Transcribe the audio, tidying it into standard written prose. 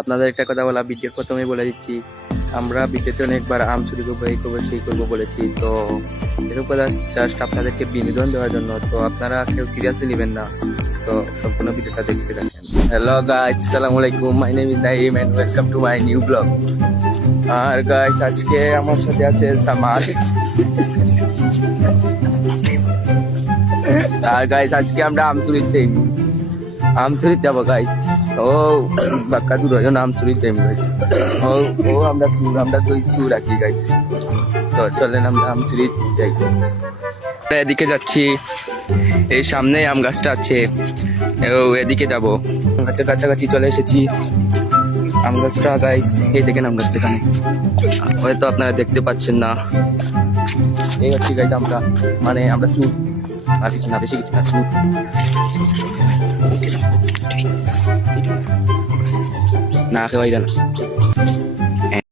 আপনাদের একটা কথা বলা ভিডিওর প্রথমেই বলে দিচ্ছি, আমরা ভিডিওতে অনেকবার আম চুরি করবো, এই করবো সেই করবো বলেছি। তো এরকম কথা জাস্ট আপনাদেরকে বিনোদন দেওয়ার জন্য, তো আপনারা কেউ সিরিয়াসলি নেবেন না। তো সম্পূর্ণ ভিডিওটা দেখতে থাকেন। হ্যালো গাইস, আসসালামু আলাইকুম, my name is Naim and welcome to my new blog. আর গাইস আজকে আমার সাথে আছে সামাদ। আর গাইস আজকে আমরা আমচুরির যাবো গাইস। ও বাক্কা দূর হয় না, আমচুরির টাইম গাইস। ও ও আমরা তো সুর রাখি গাইস। তো চলেন আমরা আমচুরির যাই। এদিকে যাচ্ছি, এই সামনে আম গাছটা আছে, ও এদিকে যাবো। গাছের কাছাকাছি চলে এসেছি। আম গাছটা গাইস, এই দেখেন আম গাছটা এখানে, হয়তো আপনারা দেখতে পাচ্ছেন না। এই হচ্ছে গাইস আমরা, মানে আমরা সুর আর কিছু না, বেশি কিছু না, সুর। না খেয়ে না।